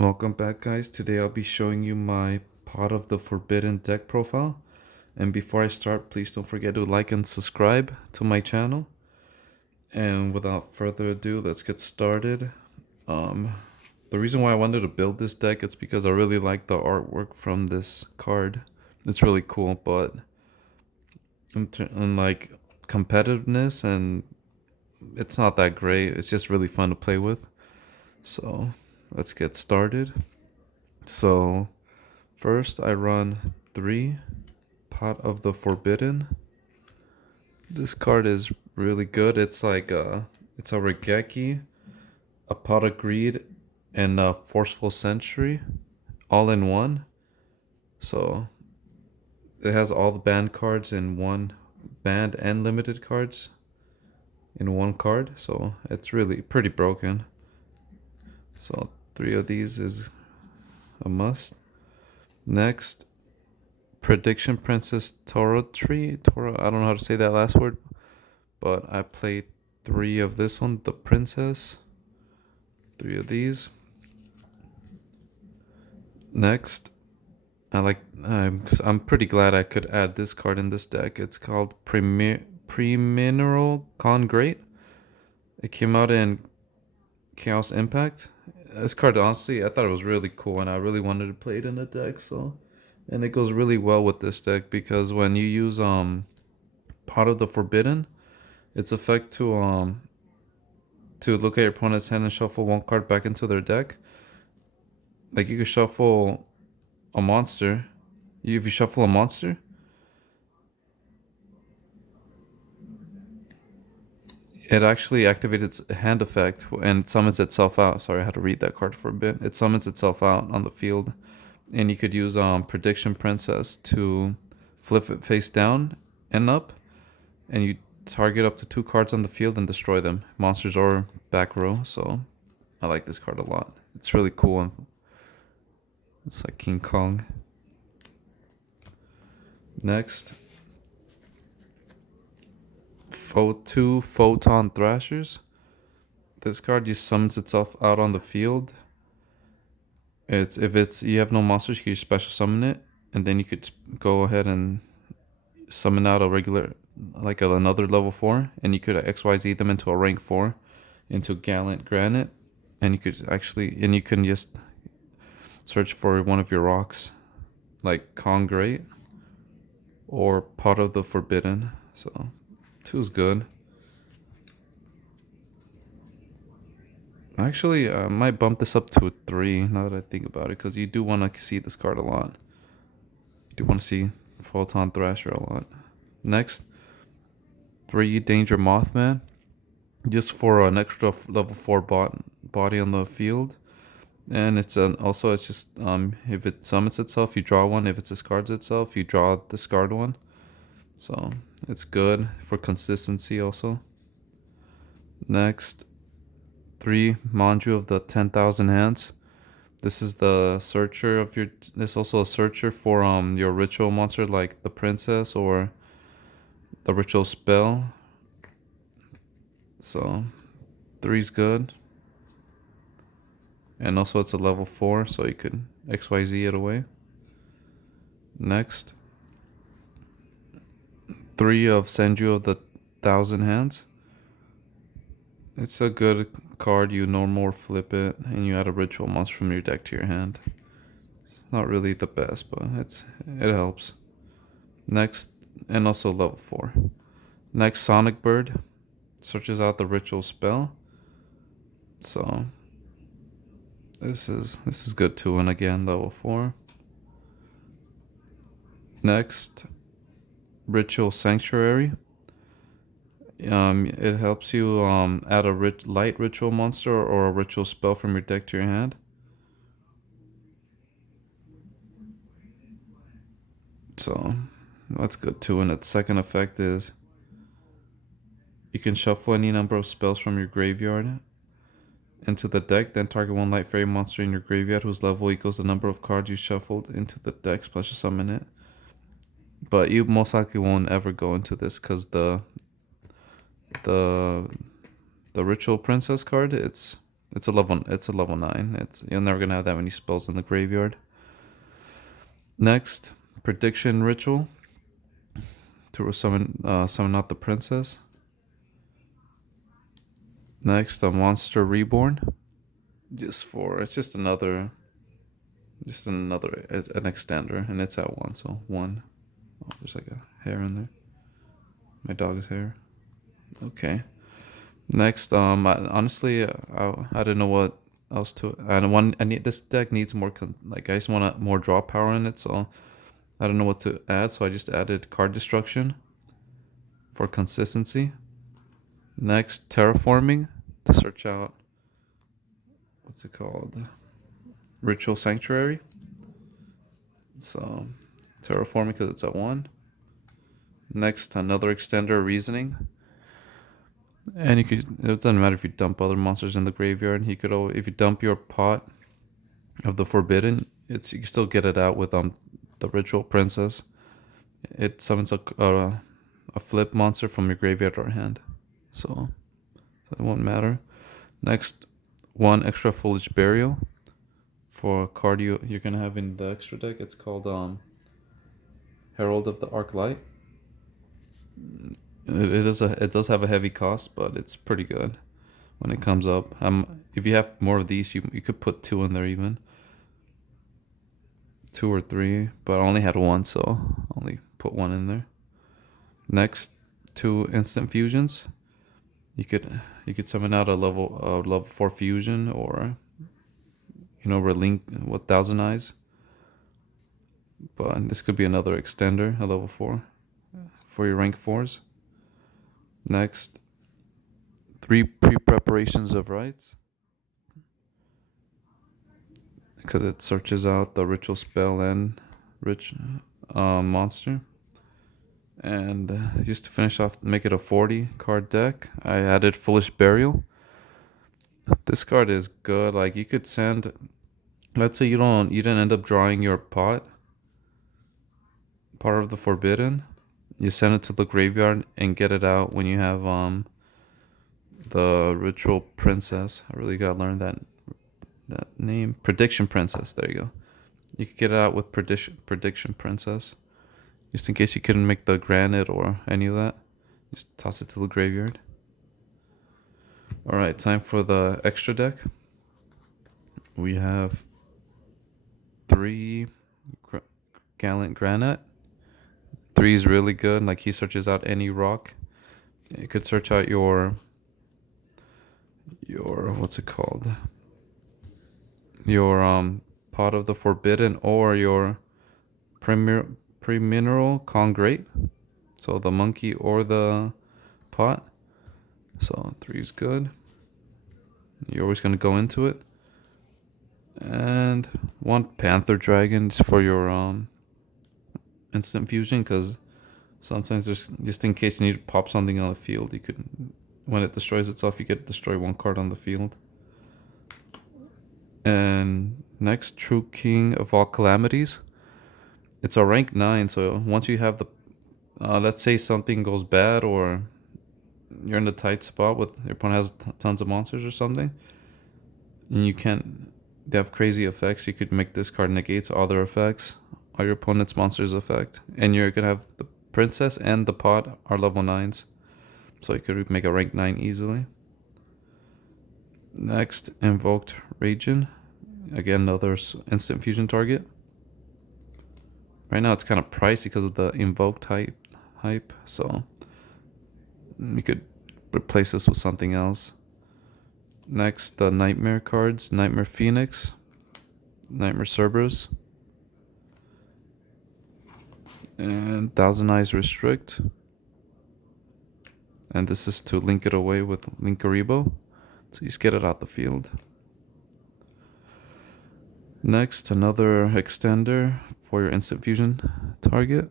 Welcome back, guys. Today I'll be showing you my Pot of the Forbidden deck profile. And before I start, please don't forget to like and subscribe to my channel. And without further ado, let's get started. Um, the reason why I wanted to build this deck is because I really like the artwork from this card. It's really cool, but in like competitiveness and it's not that great. It's just really fun to play with. So let's get started. So first I run 3 Pot of the Forbidden. This card is really good. It's a Regeki, a Pot of Greed, and a Forceful Century all in one. So it has all the banned cards in one, banned and limited cards in one card. So it's really pretty broken. So 3 of these is a must. Next, Prediction Princess Toro Tree. Toro, I don't know how to say that last word, but I played 3 of this one, the Princess. 3 of these. Next, I'm pretty glad I could add this card in this deck. It's called Pre-Mineral Con Great. It came out in Chaos Impact. This card, honestly, I thought it was really cool, and I really wanted to play it in the deck. And it goes really well with this deck because when you use Pot of the Forbidden, its effect to look at your opponent's hand and shuffle one card back into their deck. Like you could shuffle a monster. If you shuffle a monster, it actually activates its hand effect and summons itself out. Sorry, I had to read that card for a bit. It summons itself out on the field, and you could use Prediction Princess to flip it face down and up, and you target up to 2 cards on the field and destroy them, monsters or back row. So I like this card a lot. It's really cool, and it's like King Kong. Next, 2 Photon Thrashers. This card just summons itself out on the field. If you have no monsters, you can special summon it, and then you could go ahead and summon out a regular, like another level 4, and you could XYZ them into a rank 4, into Gallant Granite, and you can just search for one of your rocks, like Kong Great or Pot of the Forbidden. So 2 is good. Actually, I might bump this up to a 3 now that I think about it, because you do want to see this card a lot. You do want to see Photon Thrasher a lot. Next, 3 Danger Mothman, just for an extra level 4 body on the field. And it's just if it summons itself, you draw one. If it discards itself, you discard one. So it's good for consistency also. Next, 3 Manju of the 10,000 Hands. This is the searcher of your. There's also a searcher for your ritual monster like the princess or the ritual spell. So 3 is good. And also it's a level 4, so you could XYZ it away. Next, 3 of Senju of the 1,000 Hands. It's a good card. You normal flip it, and you add a ritual monster from your deck to your hand. It's not really the best, but it helps. Next, and also level 4. Next, Sonic Bird searches out the ritual spell. So this is good too, and again level 4. Next, Ritual Sanctuary. It helps you add a light ritual monster or a ritual spell from your deck to your hand. So that's good too. And its second effect is you can shuffle any number of spells from your graveyard into the deck, then target 1 light fairy monster in your graveyard whose level equals the number of cards you shuffled into the deck, special summon it. But you most likely won't ever go into this because the ritual princess card, it's It's a level 9. You're never gonna have that many spells in the graveyard. Next, prediction ritual to summon out the princess. Next, a monster reborn. It's just another an extender, and it's at 1. So 1. Oh, there's like a hair in there. My dog's hair. Okay. Next, honestly, I didn't know what else to. I need this deck needs more I just want more draw power in it, so I don't know what to add. So I just added card destruction for consistency. Next, terraforming to search out what's it called, ritual sanctuary. So terraforming because it's at 1. Next, another extender, reasoning. And it doesn't matter if you dump other monsters in the graveyard. If you dump your pot of the Forbidden, you can still get it out with the Ritual Princess. It summons a flip monster from your graveyard or hand, so it won't matter. Next, 1 extra Foolish Burial for a card you're gonna have in the extra deck. It's called Herald of the Arc Light. It does have a heavy cost, but it's pretty good when it comes up. If you have more of these, you could put 2 in there, even 2 or 3. But I only had 1, so only put 1 in there. Next, 2 instant fusions. You could summon out a level 4 fusion, or relink with Thousand Eyes. But this could be another extender, a level 4 for your rank 4s. Next, 3 pre-preparations of rites, because it searches out the ritual spell and rich monster. And just to finish off, make it a 40 card deck, I added Foolish Burial. This card is good. Like, you could send, let's say you didn't end up drawing your part of the Forbidden. You send it to the graveyard and get it out when you have the Ritual Princess. I really gotta learn that name. Prediction Princess. There you go. You could get it out with Prediction Princess, just in case you couldn't make the Granite or any of that. Just toss it to the graveyard. All right, time for the extra deck. We have 3 Gallant Granite. 3 is really good. Like, he searches out any rock. You could search out your what's it called? Your Pot of the Forbidden, or your Pre-Mineral Congrate. So the monkey or the pot. So 3 is good. You're always going to go into it. And 1 Panther Dragon for your instant fusion, because sometimes there's, just in case you need to pop something on the field, you could, when it destroys itself, you get to destroy 1 card on the field. And next, True King of All Calamities. It's a rank 9, so once you have the let's say something goes bad, or you're in a tight spot with your opponent has tons of monsters or something, and they have crazy effects, you could make this card negate all their effects, all your opponent's monsters effect, and you're gonna have the princess and the pot are level 9s, so you could make a rank 9 easily. Next, Invoked Raging. Again, another instant fusion target. Right now it's kind of pricey because of the invoked hype, so you could replace this with something else. Next, the Nightmare cards. Nightmare Phoenix, Nightmare Cerberus, and Thousand Eyes Restrict. And this is to link it away with Linkaribo, so you just get it out the field. Next, another extender for your instant fusion target.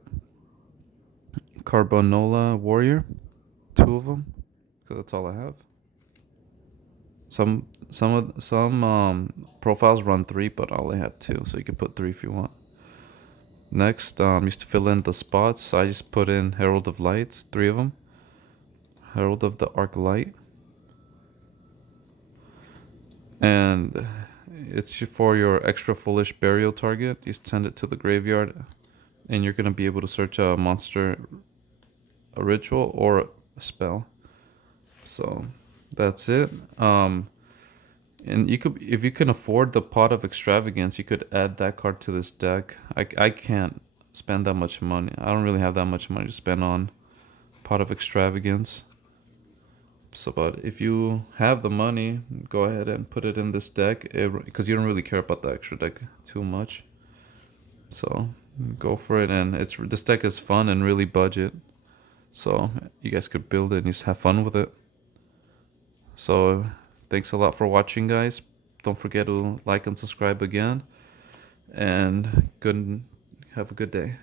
Carbonola Warrior, 2 of them, because that's all I have. Some profiles run 3, but I only had 2, so you can put 3 if you want. Next, used to fill in the spots, so I just put in Herald of Lights, 3 of them. Herald of the Arc Light. and it's for your extra foolish burial target. You send it to the graveyard, and you're gonna be able to search a monster, a ritual, or a spell. So that's it. And you could, if you can afford the Pot of Extravagance, you could add that card to this deck. I can't spend that much money. I don't really have that much money to spend on Pot of Extravagance. So, but if you have the money, go ahead and put it in this deck, because you don't really care about the extra deck too much. So go for it, and this deck is fun and really budget. So you guys could build it and just have fun with it. So thanks a lot for watching, guys. Don't forget to like and subscribe again, and have a good day.